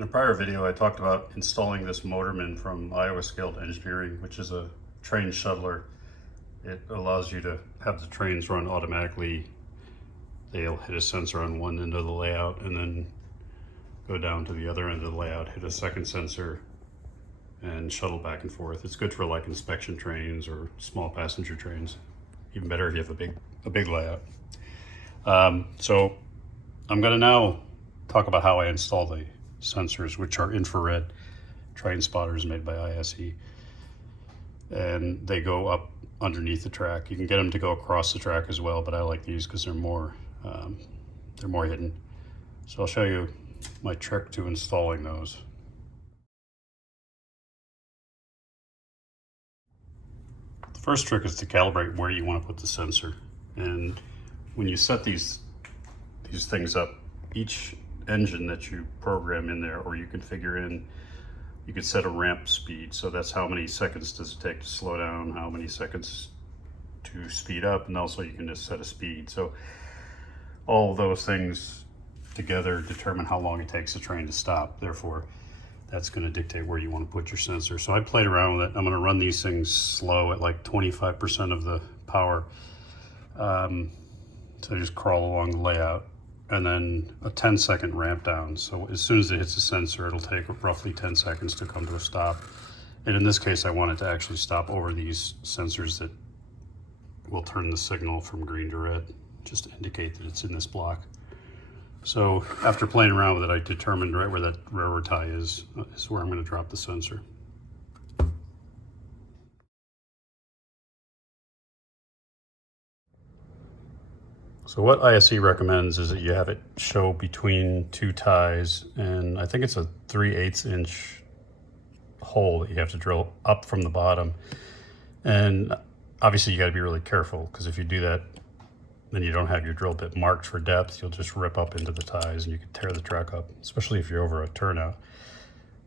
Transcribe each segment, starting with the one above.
In a prior video, I talked about installing this motorman from Iowa Scaled Engineering, which is a train shuttler. It allows you to have the trains run automatically. They'll hit a sensor on one end of the layout and then go down to the other end of the layout, hit a second sensor, and shuttle back and forth. It's good for like inspection trains or small passenger trains. Even better if you have a big layout. So I'm going to now talk about how I install the sensors, which are infrared train spotters made by ISE, and they go up underneath the track. You can get them to go across the track as well, but I like these because they're more hidden. So I'll show you my trick to installing those. The first trick is to calibrate where you want to put the sensor, and when you set these things up, each engine that you program in there or you configure in, you could set a ramp speed. So that's how many seconds does it take to slow down, how many seconds to speed up, and also you can just set a speed. So all of those things together determine how long it takes the train to stop. Therefore, that's going to dictate where you want to put your sensor. So I played around with it. I'm going to run these things slow at like 25% of the power. So just crawl along the layout, and then a 10-second ramp down. So as soon as it hits the sensor, it'll take roughly 10 seconds to come to a stop. And in this case, I want it to actually stop over these sensors that will turn the signal from green to red, just to indicate that it's in this block. So after playing around with it, I determined right where that railroad tie is where I'm going to drop the sensor. So what ISE recommends is that you have it show between two ties, and I think it's a 3/8 inch hole that you have to drill up from the bottom. And obviously you got to be really careful, because if you do that, then you don't have your drill bit marked for depth. You'll just rip up into the ties and you can tear the track up, especially if you're over a turnout.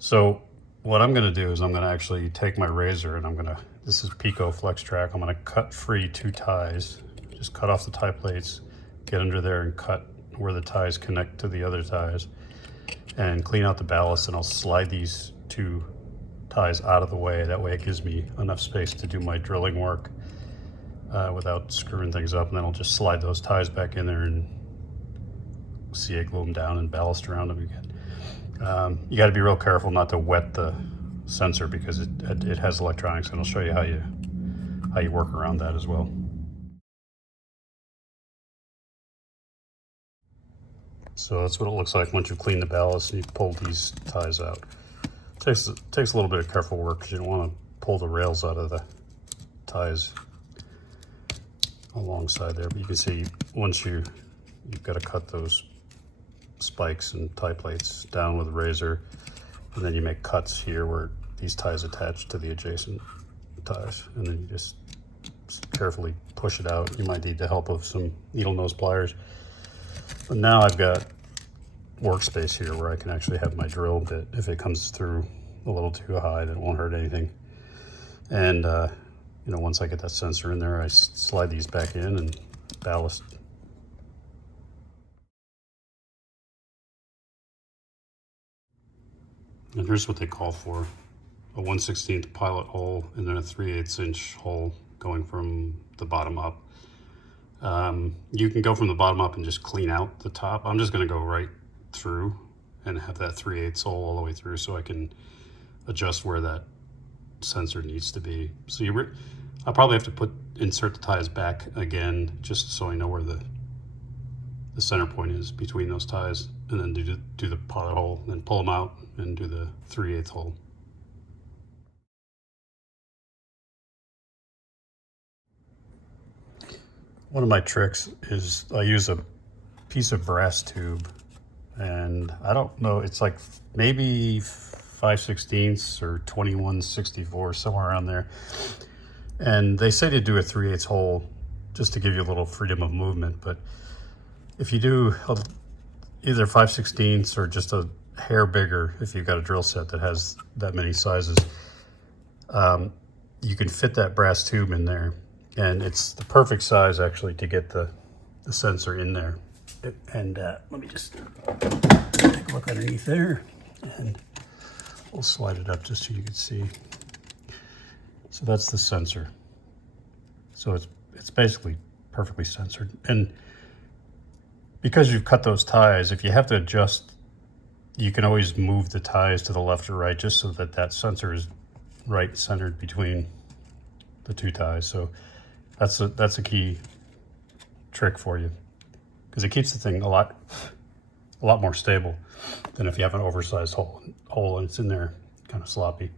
So what I'm going to do is I'm going to actually take my razor, and this is Pico Flex Track, I'm going to cut free two ties. Just cut off the tie plates, get under there and cut where the ties connect to the other ties, and clean out the ballast, and I'll slide these two ties out of the way. That way it gives me enough space to do my drilling work without screwing things up, and then I'll just slide those ties back in there and CA glue them down and ballast around them again. You got to be real careful not to wet the sensor, because it has electronics, and I'll show you how you work around that as well. So that's what it looks like once you clean the ballast and you pull these ties out. Takes a little bit of careful work, because you don't want to pull the rails out of the ties alongside there. But you can see once you've got to cut those spikes and tie plates down with a razor, and then you make cuts here where these ties attach to the adjacent ties, and then you just carefully push it out. You might need the help of some needle nose pliers. But now I've got workspace here where I can actually have my drill bit. If it comes through a little too high, then it won't hurt anything. And once I get that sensor in there, I slide these back in and ballast. And here's what they call for: a 1/16 pilot hole, and then a 3/8 inch hole going from the bottom up. You can go from the bottom up and just clean out the top. I'm just going to go right through and have that 3/8 hole all the way through, so I can adjust where that sensor needs to be. So I'll probably have to insert the ties back again, just so I know where the center point is between those ties, and then do the pilot hole, then pull them out and do the 3/8 hole. One of my tricks is I use a piece of brass tube, and I don't know, it's like maybe 5/16 or 21/64, somewhere around there. And they say to do a 3/8 hole just to give you a little freedom of movement, but if you do either 5/16 or just a hair bigger, if you've got a drill set that has that many sizes, you can fit that brass tube in there. And it's the perfect size actually to get the sensor in there. And let me just take a look underneath there. And we'll slide it up just so you can see. So that's the sensor. So it's basically perfectly censored. And because you've cut those ties, if you have to adjust, you can always move the ties to the left or right just so that that sensor is right centered between the two ties. So that's a key trick for you, because it keeps the thing a lot more stable than if you have an oversized hole and it's in there kind of sloppy.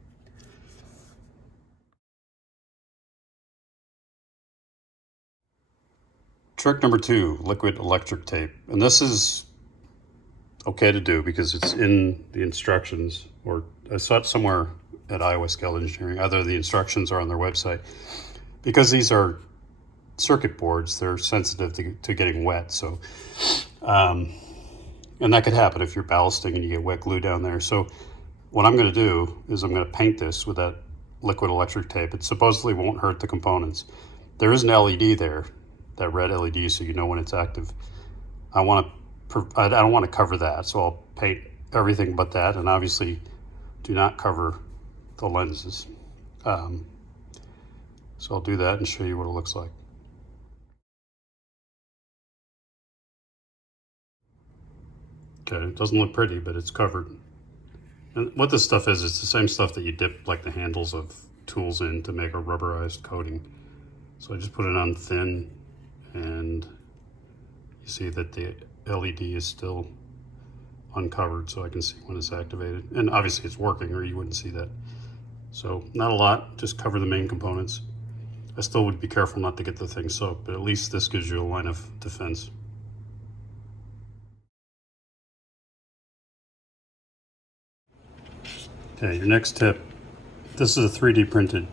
Trick number 2, liquid electric tape. And this is okay to do because it's in the instructions, or I saw it somewhere at Iowa Scale Engineering. Either the instructions are on their website. Because these are circuit boards, they're sensitive to getting wet. So, and that could happen if you're ballasting and you get wet glue down there. So what I'm going to do is I'm going to paint this with that liquid electric tape. It supposedly won't hurt the components. There is an LED there, that red LED, so you know when it's active. I don't want to cover that, so I'll paint everything but that, and obviously do not cover the lenses. So I'll do that and show you what it looks like. Okay, it doesn't look pretty, but it's covered. And what this stuff is, it's the same stuff that you dip like the handles of tools in to make a rubberized coating. So I just put it on thin, and you see that the LED is still uncovered, so I can see when it's activated. And obviously it's working, or you wouldn't see that. So not a lot, just cover the main components. I still would be careful not to get the thing soaked, but at least this gives you a line of defense. Okay, your next tip. This is a 3D printed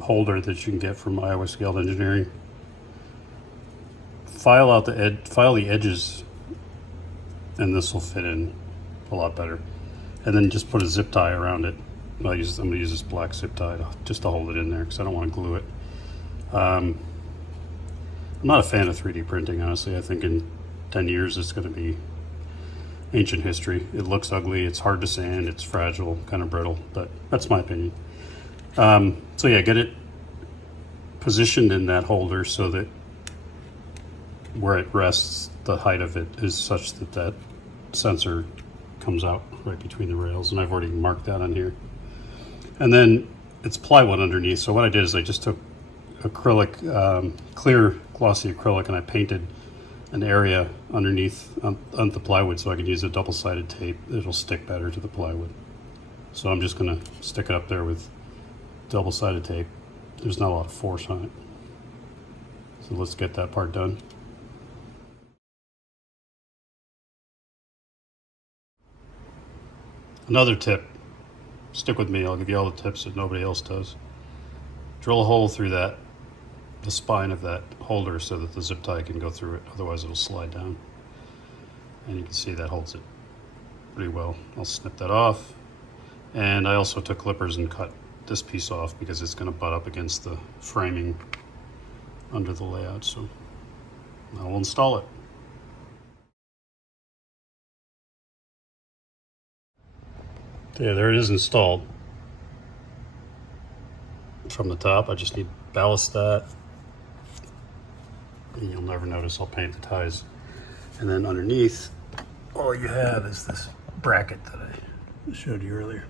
holder that you can get from Iowa Scale Engineering. File the edges, and this will fit in a lot better. And then just put a zip tie around it. I'm going to use this black zip tie just to hold it in there because I don't want to glue it. I'm not a fan of 3D printing, honestly. I think in 10 years it's going to be ancient history. It looks ugly, it's hard to sand, it's fragile, kind of brittle, but that's my opinion. So yeah, get it positioned in that holder so that where it rests, the height of it is such that that sensor comes out right between the rails, and I've already marked that on here. And then it's plywood underneath, so what I did is I just took acrylic, clear glossy acrylic, and I painted an area underneath on the plywood so I can use a double-sided tape. It'll stick better to the plywood. So I'm just going to stick it up there with double-sided tape. There's not a lot of force on it. So let's get that part done. Another tip, stick with me, I'll give you all the tips that nobody else does. Drill a hole through the spine of that holder so that the zip tie can go through it, otherwise it'll slide down. And you can see that holds it pretty well. I'll snip that off. And I also took clippers and cut this piece off because it's going to butt up against the framing under the layout. So now we'll install it. Okay, there it is installed. From the top, I just need to ballast that. And you'll never notice I'll paint the ties. And then underneath, all you have is this bracket that I showed you earlier.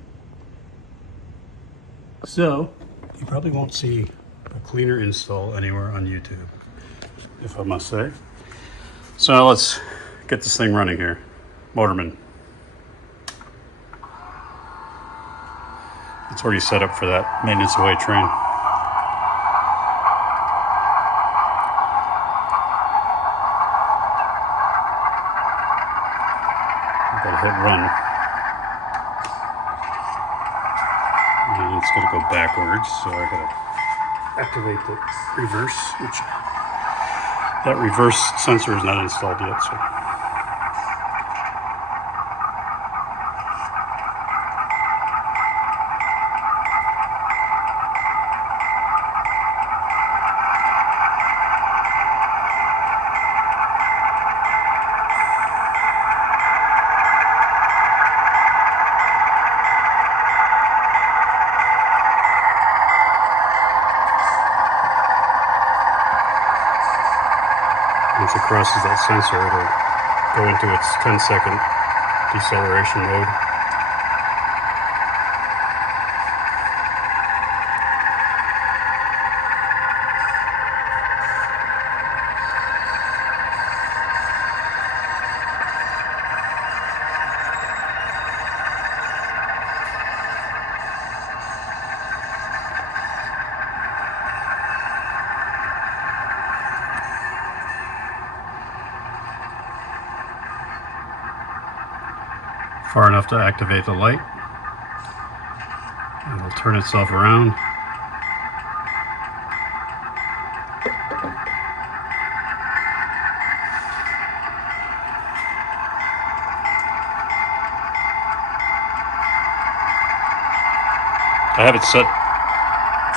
So, you probably won't see a cleaner install anywhere on YouTube, if I must say. So now let's get this thing running here. Motorman. It's already set up for that maintenance away train. I've got to hit run. And it's going to go backwards, so I got to activate the reverse, which that reverse sensor is not installed yet. So. once it crosses that sensor, it'll go into its 10-second deceleration mode. Far enough to activate the light. And it'll turn itself around. I have it set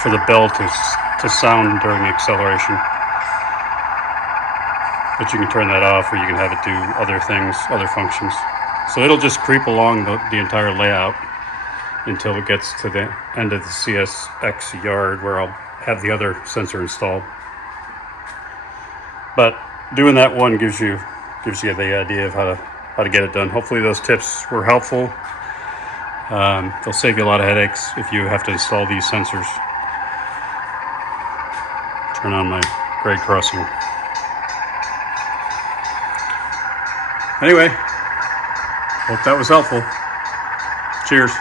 for the bell to sound during the acceleration. But you can turn that off, or you can have it do other things, other functions. So it'll just creep along the entire layout until it gets to the end of the CSX yard where I'll have the other sensor installed. But doing that one gives you the idea of how to get it done. Hopefully those tips were helpful. They'll save you a lot of headaches if you have to install these sensors. Turn on my grade crossing. Anyway, hope that was helpful. Cheers.